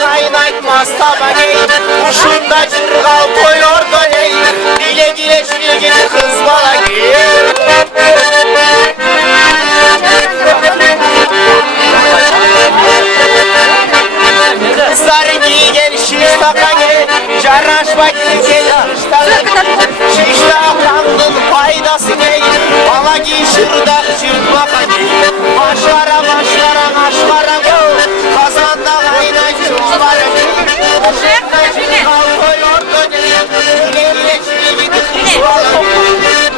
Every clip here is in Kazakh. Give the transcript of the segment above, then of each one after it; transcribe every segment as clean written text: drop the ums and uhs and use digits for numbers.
kaynatmaz tabaney. Kuşunda cırgal koyor döney. Dile dile şilgin kız bana gir. Kızları giygen şiş takanı. Caraşma giygen şiş takanı. Şişte aklandın faydası ney? Bala giy şırdak çırtma kanı. Başlara aşkara gol. Kazanda kaynay çırtmaları. Kuşunda cırgal koyor döney. Dile dile şilgin kız bana gir.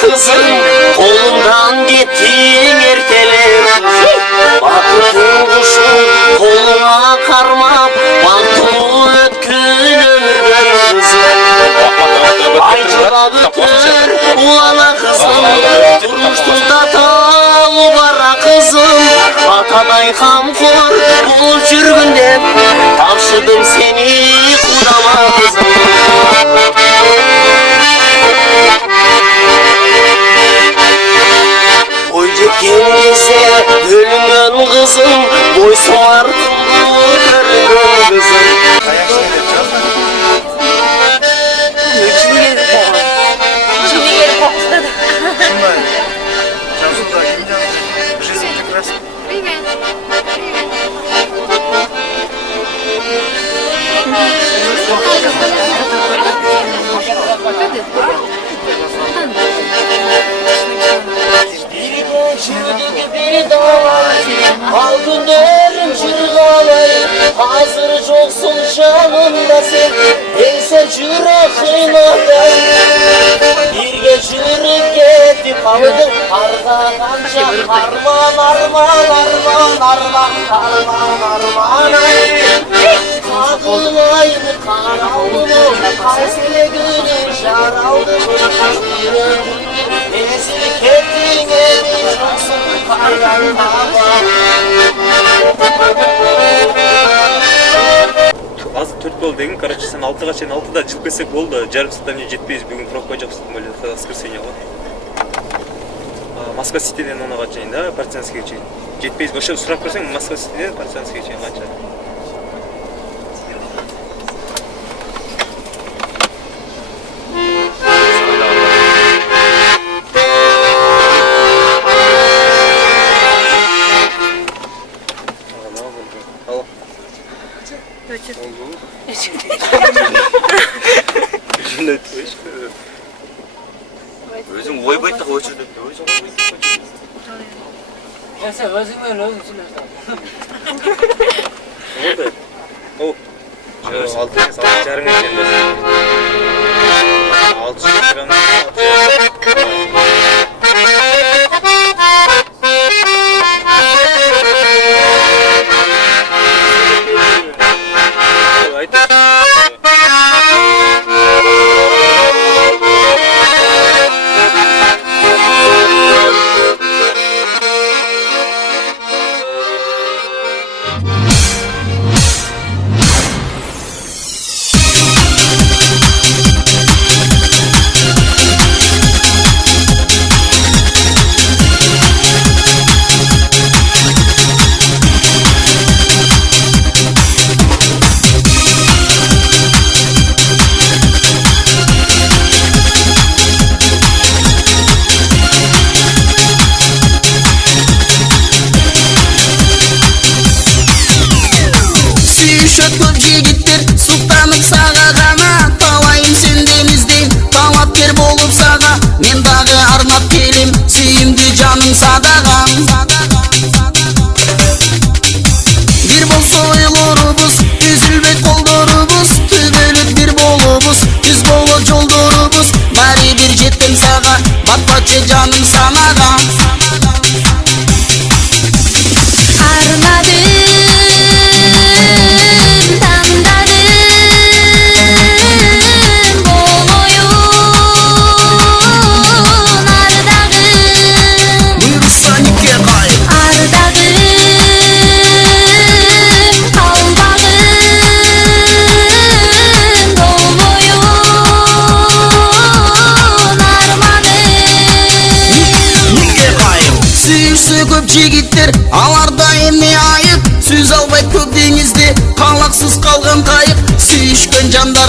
Kızım kolumdan gittin ertelem. Baktın kuşum koluna karmap. Baltolu ötkün ömürden kızım. Aycıla bütür ulana kızım. Durmuştu da talı bara kızım. Ataday kamkor bul çürgünden. Tavşıdım seni kudama kızım. Kendisi bölümün kızım, boy soğardın bu bölümün kızım. Şimdi geri kokuşladı. Жизнь прекрасна. Привет. Bir dağlar, altın derim çırğalay. Hazır çoksun canında sen, değse çürek kıymadan. Bir geç yürek gitti kaldı, arka kanca arman arman arman arman arman arman ay. Kadın aynı kan aldı mı, kaysile güneş yar aldı mı? Ezilip ettin evi çoksun kardan hava. Аз 4 гол деген, короче, сен 6-га чейин 6-да жылып кетсек болду. Жарым сааттан кийин жетпейбиз. Бүгүн пробка жоксуз эле, воскресенье го. Москва Ситиден онага чейин да, Партизанскийге чейин. Жетпейбиз. Ошо сурап көрсөң, Москва Ситиден Партизанскийге чейин канча? өзің ойбайды қойшы деп Sen özünden özün söylüyorsun. Ne oldu? Oh. Yo, 6 emas, 6 жарым ekan do'st. 6 kilodan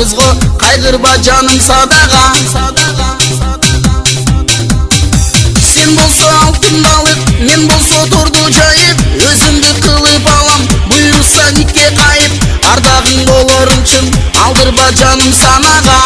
'Го кайгырба жаным садага Сен болсо алтын балык, мен болсо торду жайып Өзүмдү кылып алам, буйруса никке кайып Ардагың болорун чын, алдырба жаным санага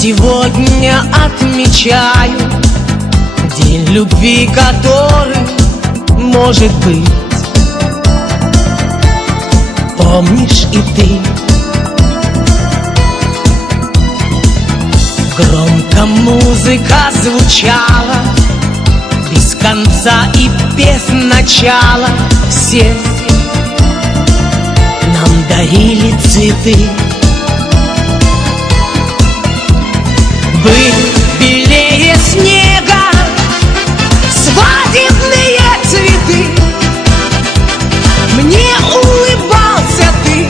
Сегодня отмечаю день любви, который может быть. Помнишь и ты? Громко музыка звучала, без конца и без начала. Все нам дарили цветы. Были белее снега свадебные цветы. Мне улыбался ты.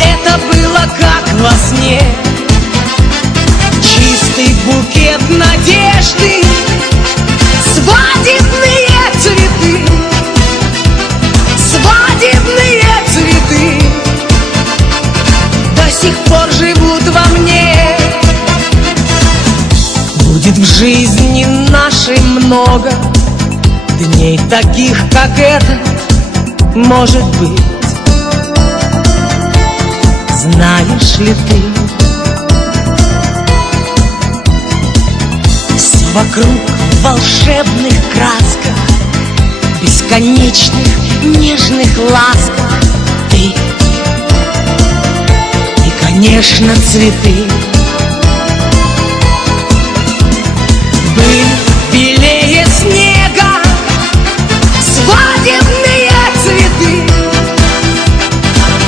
Это было как во сне. Чистый букет надежды, свадебные цветы, свадебные цветы до сих пор живут во мне. Будет в жизни нашей много дней таких, как этот, может быть. Знаешь ли ты, все вокруг в волшебных красках, бесконечных нежных ласках. Ты и, конечно, цветы. Были белее снега свадебные цветы.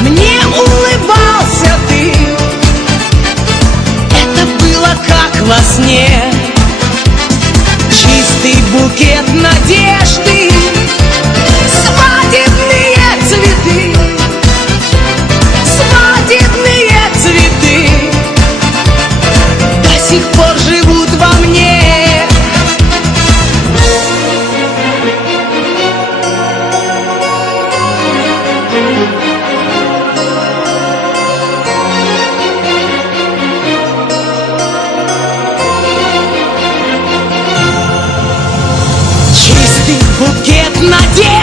Мне улыбался ты. Это было как во сне. Чистый букет надежды, свадебные цветы, свадебные цветы до сих пор живут во мне. Чистый букет надежд,